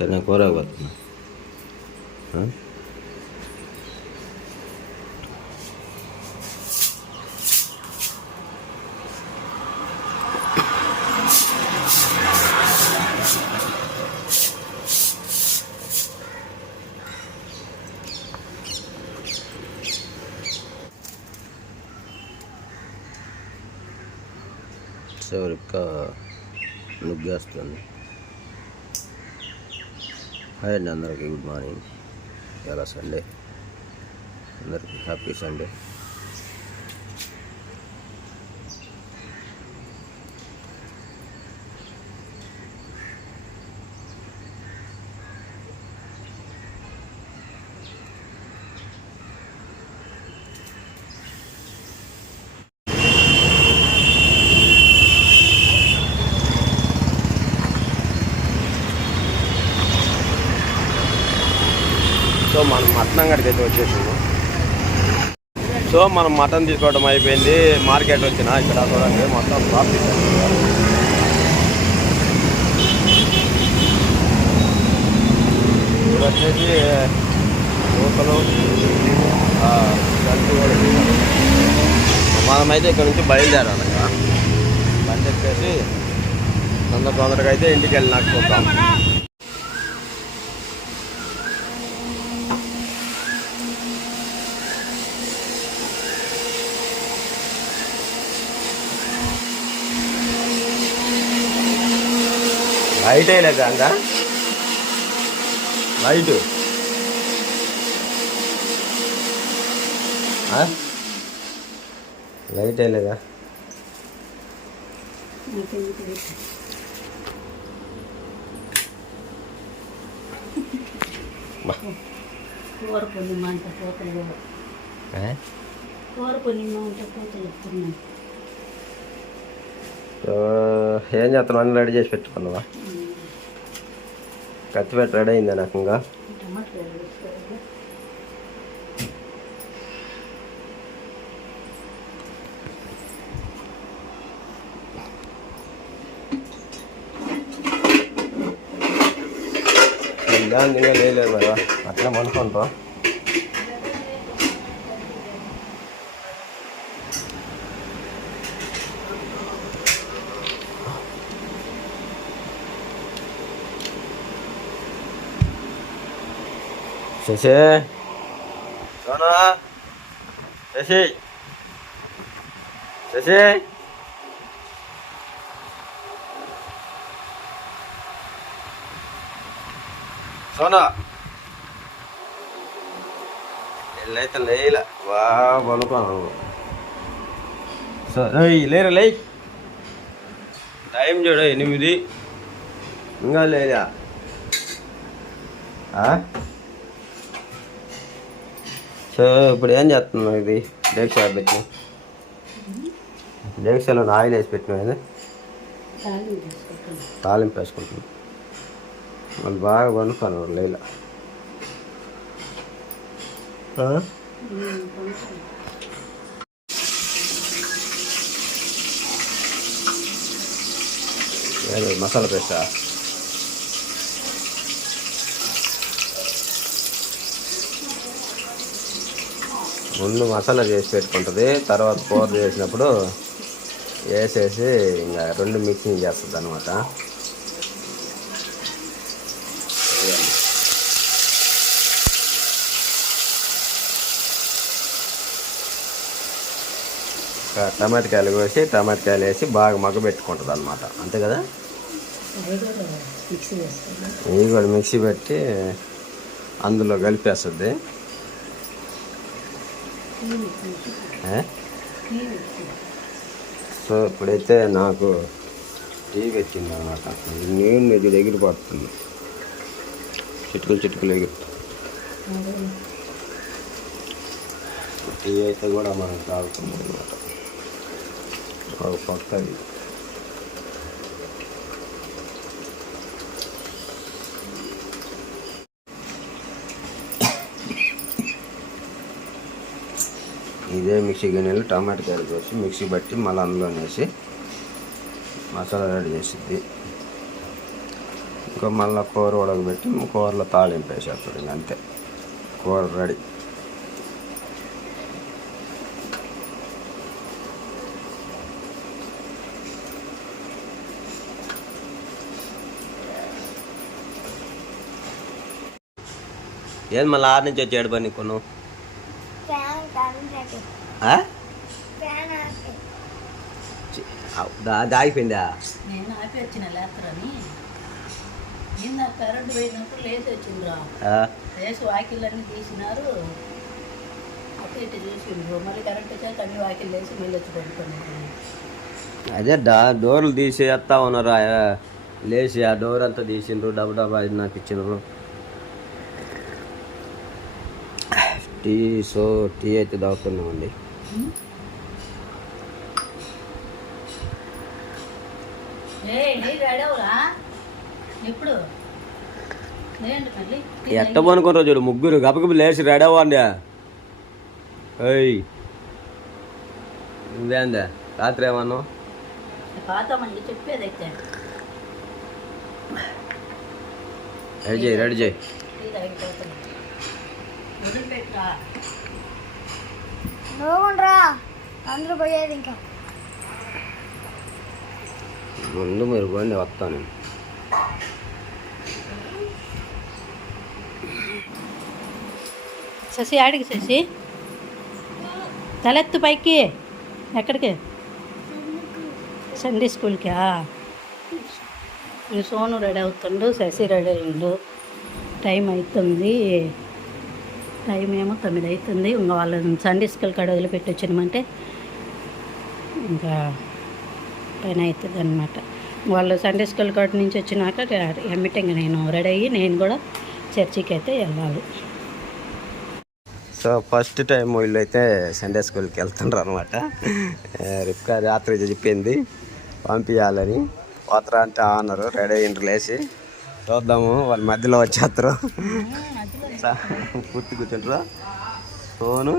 సరే కూర పోతున్నా ఆ? చివరిగా ముగ్గేస్తుంది హాయ్ అండి అందరికీ గుడ్ మార్నింగ్. ఎలా సండే. అందరికీ హ్యాపీ సండే. సో మనం మటన్ అంగడికి అయితే వచ్చేసాము సో మనం మటన్ తీసుకోవడం అయిపోయింది. మార్కెట్ వచ్చిన ఇక్కడ చూడండి మొత్తం ప్రాఫిట్ ఇప్పుడు వచ్చేసి లోకలు మనమైతే ఇక్కడ నుంచి బయలుదేరాలి ఇంకా బండి ఎక్కేసి తొందర తొందరగా అయితే ఇంటికి వెళ్ళి నాకు చూద్దాం. లైట్ వేయలేదా అందా లైట్ లైట్ వేయలేదా కూర పొన్నిమ్మ అంటే పోతలు ఏ? కూర పొన్నిమ్మ అంటే పోతలు చెప్తున్నాను సో ఏం చేస్తున్నావు? అన్ని రెడీ చేసి పెట్టుకున్నావా? కత్తి రెడీ అయిందా నాకు ఇంకా? ఇంకా లేదు మరి అట్లా అనుకుంటాం సోనా శశి శశి సోనా ఎల్లైతే లేలా వా ఏయ్, లేరా లే టైం చూడు ఎనిమిది ఇంకా లేదా? సో ఇప్పుడు ఏం చేస్తున్నావు ఇది? డేక్ష పెట్టిన డేక్షలో ఆయిల్ వేసి పెట్టినా ఇది తాలింపు వేసుకుంటున్నాం. వాళ్ళు బాగా కొనుక్కాను లేలా. మసాలా పేస్టా? ముందు మసాలా చేసి పెట్టుకుంటుంది. తర్వాత కూర చేసినప్పుడు వేసేసి ఇంకా రెండు మిక్సింగ్ చేస్తుంది అనమాట టమాటకాయలు కోసి టమాటకాయలు వేసి బాగా మగ్గబెట్టుకుంటుంది అనమాట అంతే కదా? ఇవి కూడా మిక్సీ పెట్టి అందులో కలిపేస్తుంది? సో ఇప్పుడైతే నాకు టీ పెట్టింది అనమాట నేను ఇది ఎగిరి పడుతుంది. చిటుకులు చిటుకులు ఎగిరి. టీ అయితే కూడా మనం తాగుతుంది అనమాట ఒక పక్క ఇదే మిక్సీ గిన్నెలు టమాటా కాయలు కోసి మిక్సీ బట్టి మళ్ళీ అందులో వేసి మసాలా రెడీ చేసిద్ది. ఇంకా మళ్ళీ కూర ఉడకబెట్టి కూరలో తాళింపు వేసేస్తాడు ఇంక అంతే. కూర రెడీ. ఏది మళ్ళీ ఆరు నుంచి వచ్చి ఏడు పని కొను ఫ్యాన్ కరెంట్ అయితే ఫ్యాన్ ఆపే దాగిపోయిందా నేను ఆపి వచ్చిన నిన్న కరెంట్ పోయినప్పుడు లేచి లేచి వాకిళ్ళన్నీ తీసినారు అటు ఇటు చూసిండ్రు మళ్ళీ కరెంట్ వచ్చాక అన్ని వాకిళ్ళు వేసి మళ్ళీ వచ్చి పడుకున్నాను అదే డా డోర్లు తీసి ఎత్తా ఉన్నారు లేచి ఆ డోర్ అంతా తీసిండ్రు డబ్బు డబ్బా నాకు ఇచ్చిండ్రు టీ సో టీ అయితే అడవురా ఎప్పుడు ఎట్ట పనుకుంటారు చూడు ముగ్గురు గబగబ లేచి రెడీ అవ్వండి ఏయ్ నువ్వేందా రాత్రి చెప్పేదైతే రెడీ చేయి రెడీ చేయి అందరూ పోయేది ఇంకా. ముందు మీరు పోండి వస్తాను నేను. శశి ఆడికి శశి. తలెత్తు పైకి. ఎక్కడికి? సండే స్కూల్కా? ఈ సోను రెడీ అవుతుండు శశి రెడీ అయ్యిండు. టైం అవుతుంది టైం ఏమో తొమ్మిది అవుతుంది ఇంకా వాళ్ళని సండే స్కూల్ కాడ వదిలిపెట్టి వచ్చినామంటే ఇంకా పని అవుతుంది అనమాట వాళ్ళు సండే స్కూల్ కాడ నుంచి వచ్చినాక ఎమ్మిట ఇంకా నేను రెడీ అయ్యి నేను కూడా చర్చికి అయితే వెళ్ళాలి. సో ఫస్ట్ టైం వీళ్ళు అయితే సండే స్కూల్కి వెళ్తుండ్రు అనమాట రిప్కా రాత్రి చెప్పింది. పంపించాలని పోతరా అంటే అన్నారు రెడీ అయ్యిండ్రు లేచి. చూద్దాము వాళ్ళ మధ్యలో వచ్చేస్తారు పూర్తి కూర్చుంటారు సోను?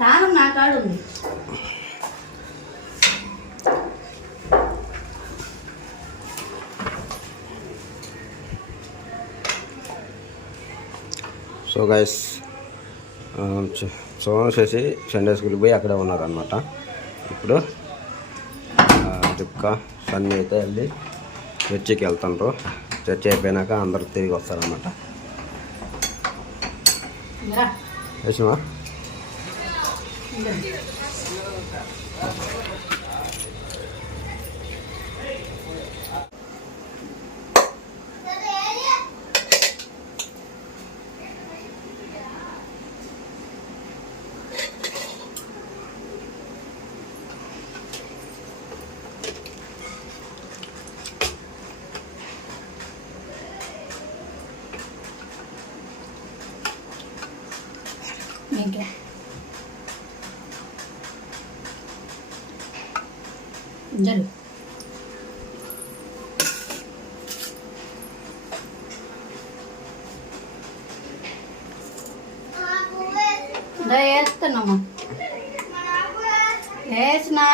తానం నా కాడు ఉంది. సో గైస్ సోను చేసి సండే స్కూల్కి పోయి అక్కడే ఉన్నారనమాట ఇప్పుడు రిప్కా సన్నీ అయితే వెళ్ళి చర్చికి వెళ్తుండ్రు. చర్చి అయిపోయినాక అందరూ తిరిగి వస్తారనమాట వేసిమా ఇంకా జరు వేస్తున్నామ్మా వేసినా?